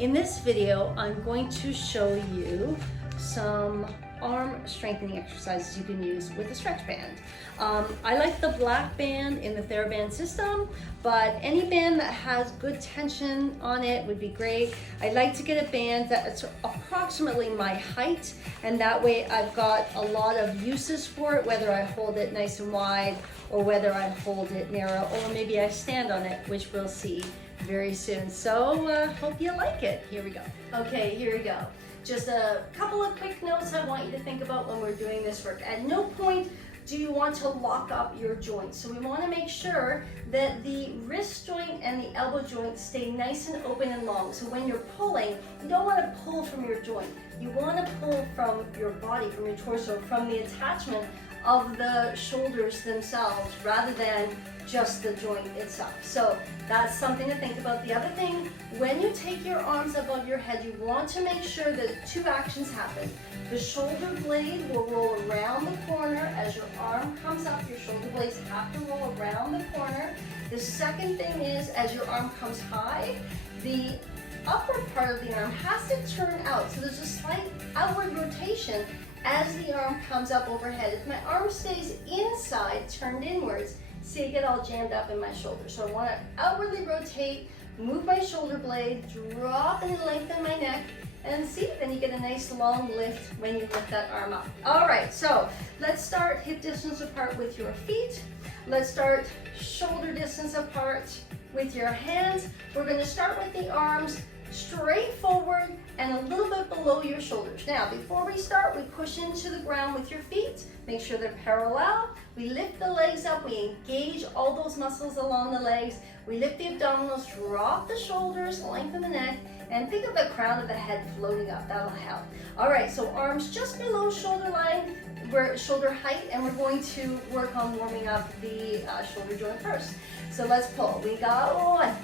In this video, I'm going to show you some arm strengthening exercises you can use with a stretch band. I like the black band in the TheraBand system, but any band that has good tension on it would be great. I like to get a band that's approximately my height, and that way I've got a lot of uses for it, whether I hold it nice and wide or whether I hold it narrow, or maybe I stand on it, which we'll see very soon. So hope you like it. Here we go. Okay, here we go. Just a couple of quick notes I want you to think about when we're doing this work. At no point do you want to lock up your joints. So we want to make sure that the wrist joint and the elbow joint stay nice and open and long. So when you're pulling, you don't want to pull from your joint. You want to pull from your body, from your torso, from the attachment of the shoulders themselves rather than just the joint itself. So that's something to think about. The other thing, when you take your arms above your head, you want to make sure that two actions happen. The shoulder blade will roll around the corner as your arm comes up. Your shoulder blades have to roll around the corner. The second thing is, as your arm comes high, the upward part of the arm has to turn out. So there's a slight outward rotation as the arm comes up overhead. If my arm stays inside, turned inwards, see, I get all jammed up in my shoulder. So I want to outwardly rotate, move my shoulder blade, drop and lengthen my neck, and see, then you get a nice long lift when you lift that arm up. All right, so let's start hip distance apart with your feet. Let's start shoulder distance apart with your hands. We're going to start with the arms straight forward and a little bit below your shoulders. Now, before we start, we push into the ground with your feet. Make sure they're parallel. We lift the legs up. We engage all those muscles along the legs. We lift the abdominals, drop the shoulders, lengthen the neck, and think of the crown of the head floating up. That'll help. All right, so arms just below shoulder line, we're shoulder height, and we're going to work on warming up the shoulder joint first. So let's pull. We got 1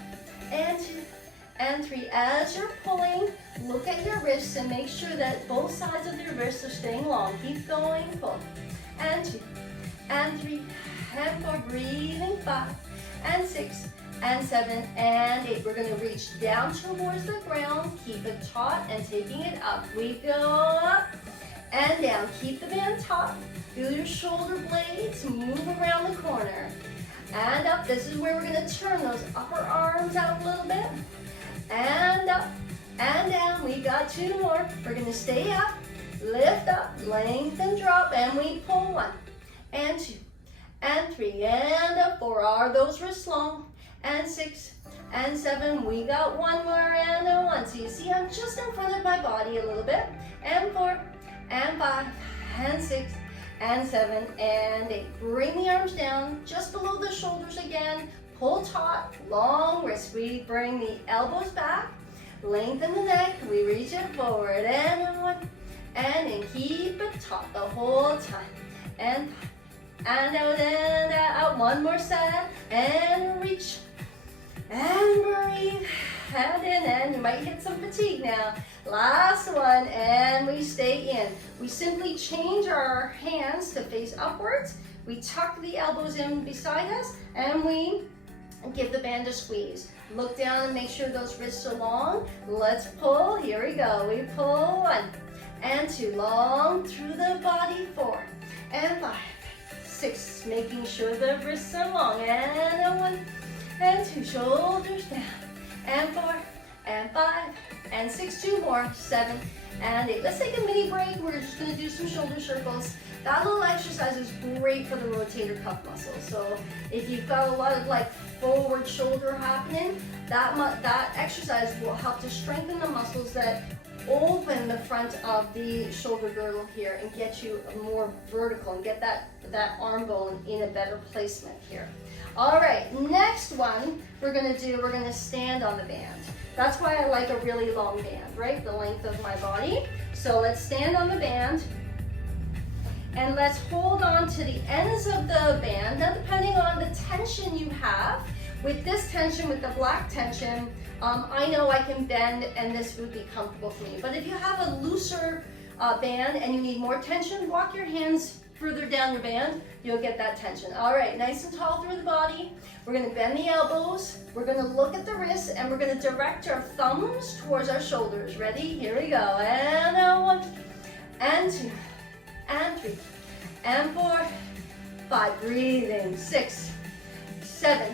and 2 and 3. As you're pulling, look at your wrists and make sure that both sides of your wrists are staying long. Keep going, pull. And 2 and 3 and 4, breathing, 5 and 6 and 7 and 8. We're going to reach down towards the ground, keep it taut and taking it up. We go up and down. Keep the band taut. Feel your shoulder blades move around the corner. And up. This is where we're going to turn those upper arms out a little bit. And up and down. We got 2 more. We're going to stay up, lift up, lengthen, drop, and we pull 1 and 2 and 3 and up. 4. Are those wrists long? And 6 and 7. We got 1 more and a 1. So you see I'm just in front of my body a little bit. And 4 and 5 and 6 and 7 and 8. Bring the arms down just below the shoulders again. Pull taut, long wrist. We bring the elbows back, lengthen the neck. We reach it forward and 1 and in. Keep it taut the whole time. And out and out. 1 more set and reach and breathe. And in, and you might hit some fatigue now. Last one, and we stay in. We simply change our hands to face upwards. We tuck the elbows in beside us, and we give the band a squeeze. Look down and make sure those wrists are long. Let's pull. Here we go. We pull 1 and 2. Long through the body. 4 and 5, 6. Making sure the wrists are long. And 1 and 2. Shoulders down. And 4 and 5 and 6. 2 more. 7 and 8. Let's take a mini break. We're just going to do some shoulder circles. That little exercise is great for the rotator cuff muscles. So if you've got a lot of like forward shoulder happening, that exercise will help to strengthen the muscles that open the front of the shoulder girdle here and get you more vertical and get that arm bone in a better placement here. All right, next one we're gonna stand on the band. That's why I like a really long band, right? The length of my body. So let's stand on the band. And let's hold on to the ends of the band. Now, depending on the tension you have, with this tension, with the black tension, I know I can bend and this would be comfortable for me. But if you have a looser band and you need more tension, walk your hands further down your band, you'll get that tension. All right, nice and tall through the body. We're gonna bend the elbows. We're gonna look at the wrists, and we're gonna direct our thumbs towards our shoulders. Ready? Here we go. And 1, and 2, and 3, and 4, 5. Breathing. 6, 7,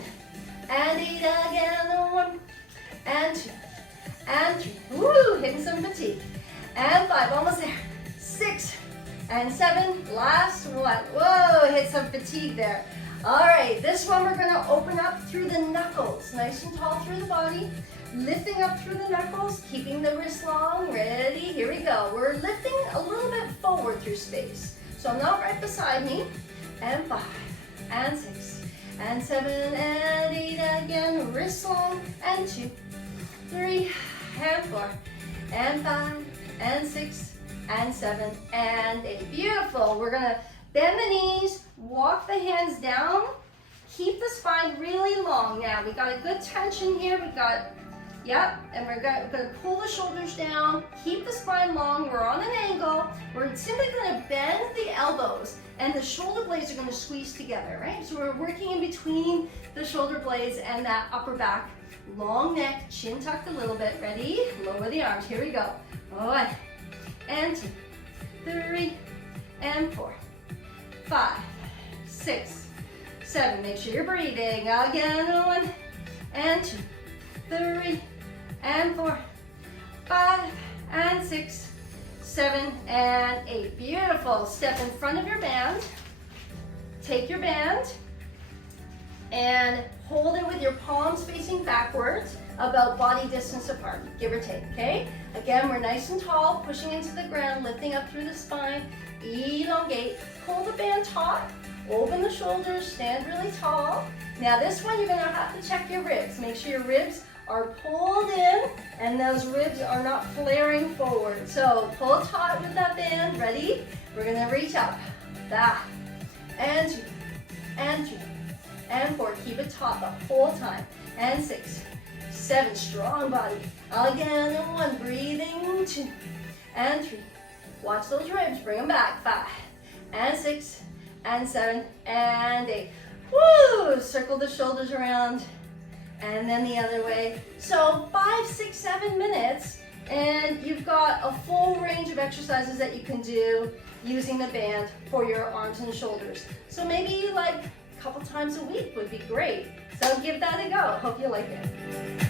and 8 again. 1, and 2, and 3. Woo, hitting some fatigue. And 5, almost there. 6, and 7, last one. Whoa, hit some fatigue there. All right, this one we're gonna open up through the knuckles. Nice and tall through the body. Lifting up through the knuckles, keeping the wrist long. Ready, here we go. We're lifting a little bit forward through space. So I'm not right beside me. And 5, and 6, and 7, and 8 again. Wrist long, and 2, 3, and 4, and 5, and 6, and 7, and 8. Beautiful. We're gonna bend the knees, walk the hands down, keep the spine really long. Now, we got a good tension here. We've got, yep, and we're gonna pull the shoulders down, keep the spine long. We're on an angle. We're simply gonna bend the elbows, and the shoulder blades are gonna squeeze together, right? So we're working in between the shoulder blades and that upper back. Long neck, chin tucked a little bit. Ready? Lower the arms. Here we go. 1, and 2, 3, and 4, 5, 6, 7. Make sure you're breathing. Again, 1, and 2, 3, and 4, 5, and 6, 7, and 8. Beautiful. Step in front of your band. Take your band and hold it with your palms facing backwards, about body distance apart, give or take, okay? Again, we're nice and tall, pushing into the ground, lifting up through the spine, elongate, pull the band taut, open the shoulders, stand really tall. Now this one, you're gonna have to check your ribs. Make sure your ribs are pulled in and those ribs are not flaring forward. So pull taut with that band, ready? We're gonna reach up, back, and 2, and 3, and 4. Keep it taut the whole time, and 6, 7, strong body. Again, and 1, breathing, 2, and 3. Watch those ribs, bring them back, 5, and 6, and 7, and 8. Woo, circle the shoulders around, and then the other way. So 5, 6, 7 minutes, and you've got a full range of exercises that you can do using the band for your arms and shoulders. So maybe like a couple times a week would be great. So give that a go. Hope you like it.